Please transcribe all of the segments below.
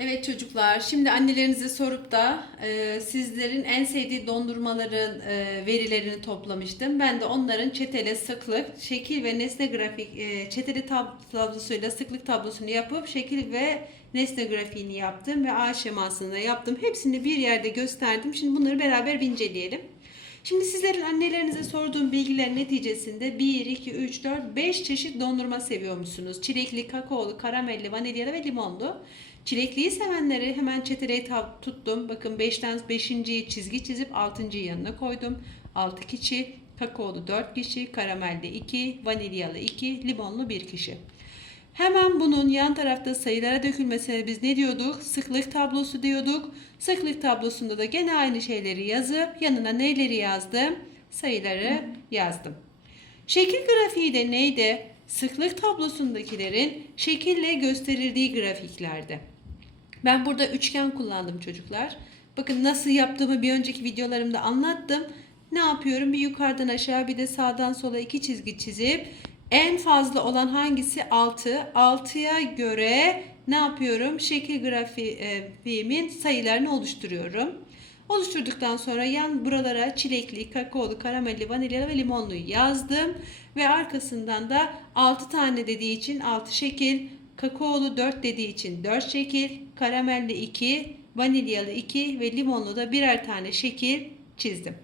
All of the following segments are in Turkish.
Evet çocuklar, şimdi annelerinize sorup da e, sizlerin en sevdiği dondurmaların e, verilerini toplamıştım. Ben de onların çetele sıklık, şekil ve nesne grafik, e, çeteli tab- tablosuyla sıklık tablosunu yapıp şekil ve nesne grafiğini yaptım ve ağ şemasını yaptım. Hepsini bir yerde gösterdim. Şimdi bunları beraber inceleyelim. Şimdi sizlerin annelerinize sorduğum bilgiler neticesinde 1, 2, 3, 4, 5 çeşit dondurma seviyormuşsunuz. Çilekli, kakaolu, karamelli, vanilyalı ve limonlu. Çilekliyi sevenleri hemen çeteleye tab- tuttum. Bakın 5'ten 5.yi çizgi çizip 6.yı yanına koydum. 6 kişi, kakaolu 4 kişi, karamelli 2, vanilyalı 2, limonlu 1 kişi. Hemen bunun yan tarafta sayılara dökülmesine biz ne diyorduk? Sıklık tablosu diyorduk. Sıklık tablosunda da gene aynı şeyleri yazıp yanına neleri yazdım? Sayıları yazdım. Şekil grafiği de neydi? Sıklık tablosundakilerin şekille gösterildiği grafiklerde. Ben burada üçgen kullandım çocuklar. Bakın nasıl yaptığımı bir önceki videolarımda anlattım. Ne yapıyorum? Bir yukarıdan aşağı bir de sağdan sola iki çizgi çizip en fazla olan hangisi 6? 6'ya göre ne yapıyorum? Şekil grafiğimin sayılarını oluşturuyorum. Oluşturduktan sonra yan buralara çilekli, kakaolu, karamelli, vanilyalı ve limonluyu yazdım. Ve arkasından da 6 tane dediği için 6 şekil, kakaolu 4 dediği için 4 şekil, karamelli 2, vanilyalı 2 ve limonlu da birer tane şekil çizdim.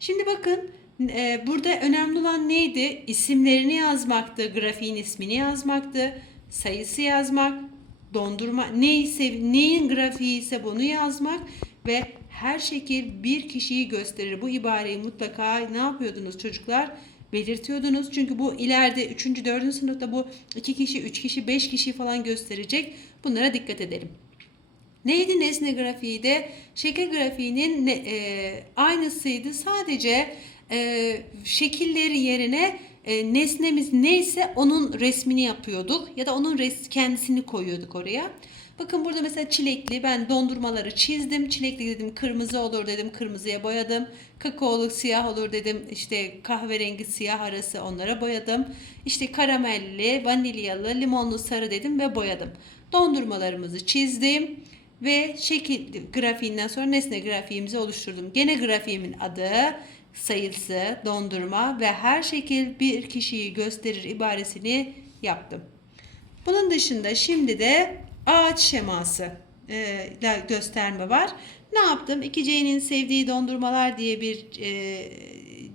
Şimdi bakın e, burada önemli olan neydi? İsimlerini yazmaktı, grafiğin ismini yazmaktı, sayısı yazmak, dondurma neyse neyin grafiği ise bunu yazmak ve her şekil bir kişiyi gösterir. Bu ibareyi mutlaka ne yapıyordunuz çocuklar? Belirtiyordunuz. Çünkü bu ileride 3. 4. sınıfta bu 2 kişi, 3 kişi, 5 kişi falan gösterecek. Bunlara dikkat edelim. Neydi nesne grafiği de? Şekil grafiğinin e, aynısıydı. Sadece e, şekilleri yerine e, nesnemiz neyse onun resmini yapıyorduk ya da onun res kendisini koyuyorduk oraya. Bakın burada mesela çilekli ben dondurmaları çizdim. Çilekli dedim kırmızı olur dedim kırmızıya boyadım. Kakaolu siyah olur dedim işte kahverengi siyah arası onlara boyadım. İşte karamelli, vanilyalı, limonlu sarı dedim ve boyadım. Dondurmalarımızı çizdim ve şekil grafiğinden sonra nesne grafiğimizi oluşturdum. Gene grafiğimin adı sayısı, dondurma ve her şekil bir kişiyi gösterir ibaresini yaptım. Bunun dışında şimdi de ağaç şeması e, gösterme var. Ne yaptım? 2C'nin sevdiği dondurmalar diye bir e,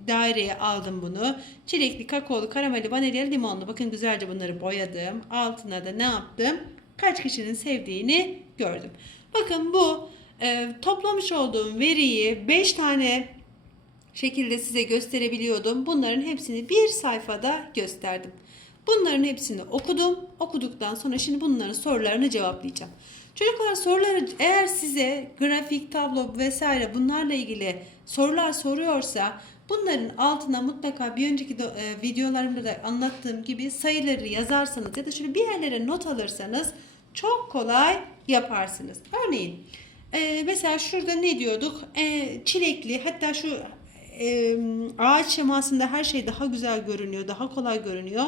daireye aldım bunu. Çilekli, kakaolu, karamelli, vanilyalı, limonlu. Bakın güzelce bunları boyadım. Altına da ne yaptım? Kaç kişinin sevdiğini gördüm. Bakın bu e, toplamış olduğum veriyi 5 tane şekilde size gösterebiliyordum. Bunların hepsini bir sayfada gösterdim. Bunların hepsini okudum. Okuduktan sonra şimdi bunların sorularını cevaplayacağım. Çocuklar soruları eğer size grafik, tablo vesaire bunlarla ilgili sorular soruyorsa bunların altına mutlaka bir önceki de, e, videolarımda da anlattığım gibi sayıları yazarsanız ya da şöyle bir yerlere not alırsanız çok kolay yaparsınız. Örneğin e, mesela şurada ne diyorduk? E, çilekli hatta şu e, ağaç şemasında her şey daha güzel görünüyor, daha kolay görünüyor.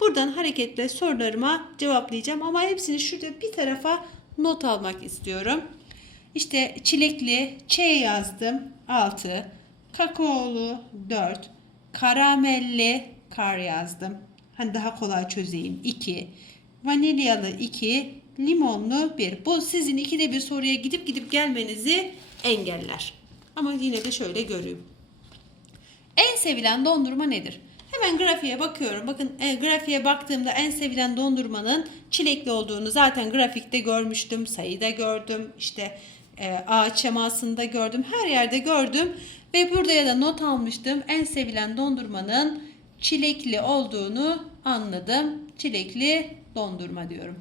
Buradan hareketle sorularıma cevaplayacağım ama hepsini şurada bir tarafa not almak istiyorum. İşte çilekli Ç yazdım 6, kakaolu 4, karamelli kar yazdım. Hani daha kolay çözeyim 2, vanilyalı 2, limonlu 1. Bu sizin ikide bir soruya gidip gidip gelmenizi engeller. Ama yine de şöyle göreyim. En sevilen dondurma nedir? Hemen grafiğe bakıyorum. Bakın e, grafiğe baktığımda en sevilen dondurmanın çilekli olduğunu zaten grafikte görmüştüm. Sayıda gördüm. İşte e, ağaç şemasında gördüm. Her yerde gördüm. Ve burada ya da not almıştım. En sevilen dondurmanın çilekli olduğunu anladım. Çilekli dondurma diyorum.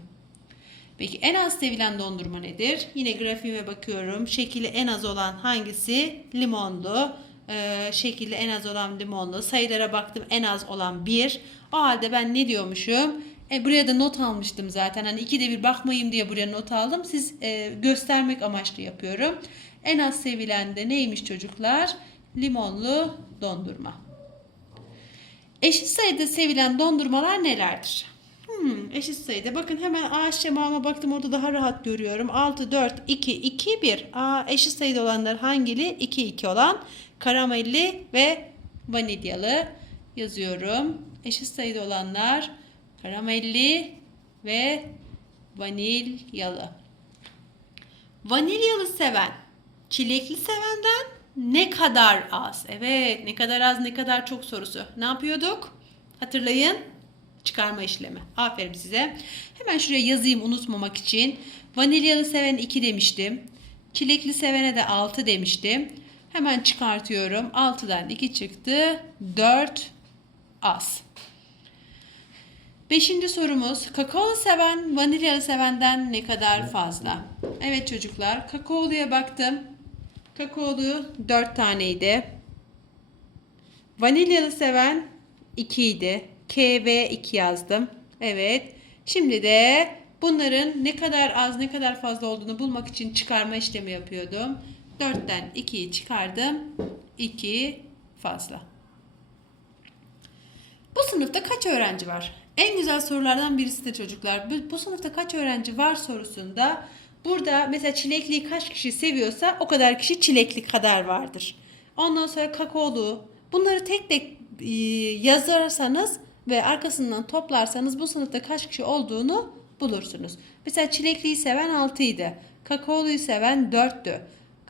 Peki en az sevilen dondurma nedir? Yine grafiğime bakıyorum. Şekili en az olan hangisi? Limonlu. Ee, şekilli en az olan limonlu. Sayılara baktım en az olan 1. O halde ben ne diyormuşum? E, buraya da not almıştım zaten. Hani ikide bir bakmayayım diye buraya not aldım. Siz e, göstermek amaçlı yapıyorum. En az sevilen de neymiş çocuklar? Limonlu dondurma. Eşit sayıda sevilen dondurmalar nelerdir? Hmm, eşit sayıda. Bakın hemen A şemama baktım orada daha rahat görüyorum. 6, 4, 2, 2, 1. A eşit sayıda olanlar hangili? 2, 2 olan karamelli ve vanilyalı yazıyorum. Eşit sayıda olanlar karamelli ve vanilyalı. Vanilyalı seven çilekli sevenden ne kadar az? Evet ne kadar az ne kadar çok sorusu. Ne yapıyorduk? Hatırlayın. Çıkarma işlemi. Aferin size. Hemen şuraya yazayım unutmamak için. Vanilyalı seven 2 demiştim. Çilekli sevene de 6 demiştim. Hemen çıkartıyorum. 6'dan 2 çıktı. 4 az. Beşinci sorumuz. Kakaolu seven vanilyalı sevenden ne kadar fazla? Evet çocuklar. Kakaoluya baktım. Kakaolu 4 taneydi. Vanilyalı seven 2 idi. K ve 2 yazdım. Evet. Şimdi de bunların ne kadar az ne kadar fazla olduğunu bulmak için çıkarma işlemi yapıyordum. 4'ten 2'yi çıkardım. 2 fazla. Bu sınıfta kaç öğrenci var? En güzel sorulardan birisi de çocuklar. Bu, bu sınıfta kaç öğrenci var sorusunda burada mesela çilekliyi kaç kişi seviyorsa o kadar kişi çilekli kadar vardır. Ondan sonra kakaolu. Bunları tek tek e, yazarsanız ve arkasından toplarsanız bu sınıfta kaç kişi olduğunu bulursunuz. Mesela çilekliyi seven 6 idi. Kakaoluyu seven 4'tü.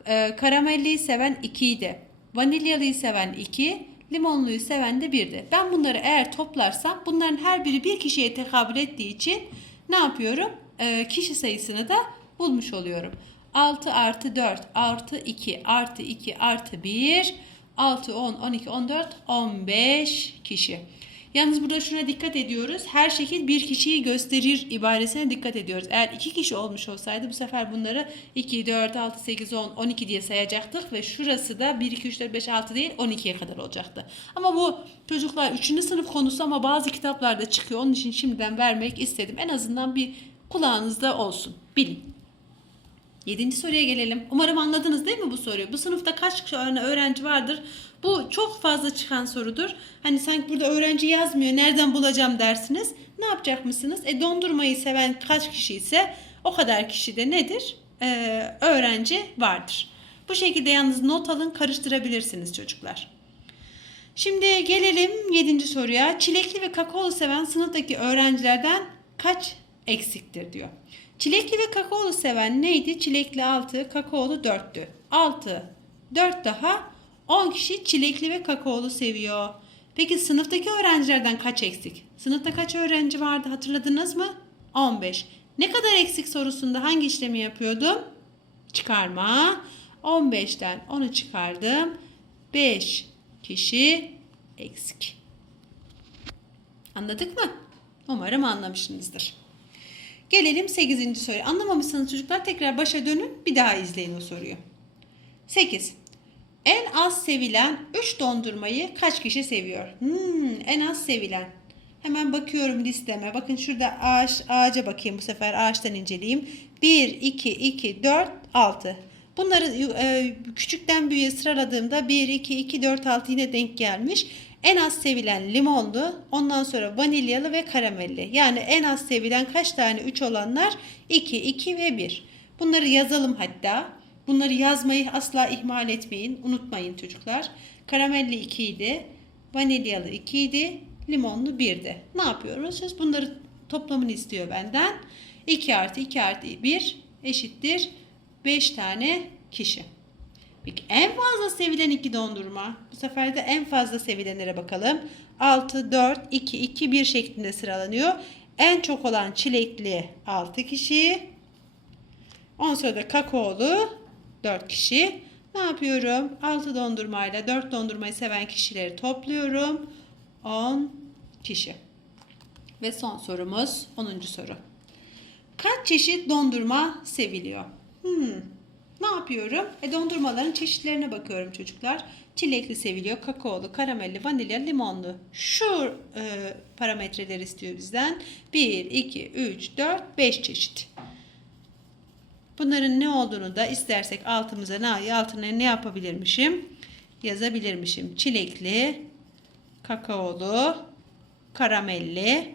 E, karamelliyi seven 2 idi. Vanilyalıyı seven 2, limonluyu seven de 1'di. Ben bunları eğer toplarsam bunların her biri bir kişiye tekabül ettiği için ne yapıyorum? E, kişi sayısını da bulmuş oluyorum. 6 artı 4 artı 2 artı 2 artı 1 6, 10, 12, 14, 15 kişi. Yalnız burada şuna dikkat ediyoruz. Her şekil bir kişiyi gösterir ibaresine dikkat ediyoruz. Eğer iki kişi olmuş olsaydı bu sefer bunları 2, 4, 6, 8, 10, 12 diye sayacaktık ve şurası da 1, 2, 3, 4, 5, 6 değil 12'ye kadar olacaktı. Ama bu çocuklar 3. sınıf konusu ama bazı kitaplarda çıkıyor. Onun için şimdiden vermek istedim. En azından bir kulağınızda olsun. Bilin. Yedinci soruya gelelim. Umarım anladınız değil mi bu soruyu? Bu sınıfta kaç öğrenci vardır? Bu çok fazla çıkan sorudur. Hani sanki burada öğrenci yazmıyor. Nereden bulacağım dersiniz. Ne yapacakmışsınız? E dondurmayı seven kaç kişi ise o kadar kişi de nedir? Ee, öğrenci vardır. Bu şekilde yalnız not alın karıştırabilirsiniz çocuklar. Şimdi gelelim yedinci soruya. Çilekli ve kakaolu seven sınıftaki öğrencilerden kaç eksiktir diyor. Çilekli ve kakaolu seven neydi? Çilekli 6, kakaolu 4'tü. 6, 4 daha 10 kişi çilekli ve kakaolu seviyor. Peki sınıftaki öğrencilerden kaç eksik? Sınıfta kaç öğrenci vardı hatırladınız mı? 15. Ne kadar eksik sorusunda hangi işlemi yapıyordum? Çıkarma. 15'ten 10'u çıkardım. 5 kişi eksik. Anladık mı? Umarım anlamışsınızdır. Gelelim 8. soruya. Anlamamışsanız çocuklar tekrar başa dönün bir daha izleyin o soruyu. 8. En az sevilen 3 dondurmayı kaç kişi seviyor? Hmm, en az sevilen. Hemen bakıyorum listeme. Bakın şurada ağaç, ağaca bakayım bu sefer ağaçtan inceleyeyim. 1, 2, 2, 4, 6. Bunları e, küçükten büyüğe sıraladığımda 1, 2, 2, 4, 6 yine denk gelmiş. En az sevilen limonlu, ondan sonra vanilyalı ve karamelli. Yani en az sevilen kaç tane 3 olanlar? 2, 2 ve 1. Bunları yazalım hatta. Bunları yazmayı asla ihmal etmeyin. Unutmayın çocuklar. Karamelli 2 idi. Vanilyalı 2 idi. Limonlu 1'di. Ne yapıyoruz? Siz bunları toplamını istiyor benden. 2 artı 2 artı 1 eşittir 5 tane kişi. Peki en fazla sevilen iki dondurma. Bu sefer de en fazla sevilenlere bakalım. 6, 4, 2, 2, 1 şeklinde sıralanıyor. En çok olan çilekli 6 kişi. Ondan sonra da kakaolu 4 kişi. Ne yapıyorum? 6 dondurmayla 4 dondurmayı seven kişileri topluyorum. 10 kişi. Ve son sorumuz 10. soru. Kaç çeşit dondurma seviliyor? Hmm. Ne yapıyorum? E, dondurmaların çeşitlerine bakıyorum çocuklar. Çilekli seviliyor, kakaolu, karamelli, vanilya, limonlu. Şu e, parametreler istiyor bizden. 1, 2, 3, 4, 5 çeşit. Bunların ne olduğunu da istersek altımıza ne, altına ne yapabilirmişim? Yazabilirmişim. Çilekli, kakaolu, karamelli,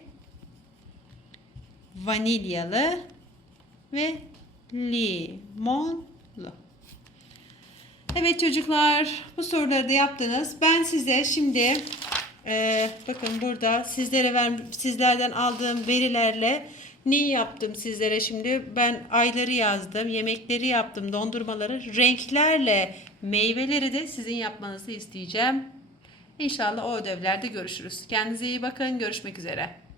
vanilyalı ve limonlu. Evet çocuklar bu soruları da yaptınız. Ben size şimdi e, bakın burada sizlere ver, sizlerden aldığım verilerle neyi yaptım sizlere şimdi? Ben ayları yazdım, yemekleri yaptım, dondurmaları, renklerle meyveleri de sizin yapmanızı isteyeceğim. İnşallah o ödevlerde görüşürüz. Kendinize iyi bakın. Görüşmek üzere.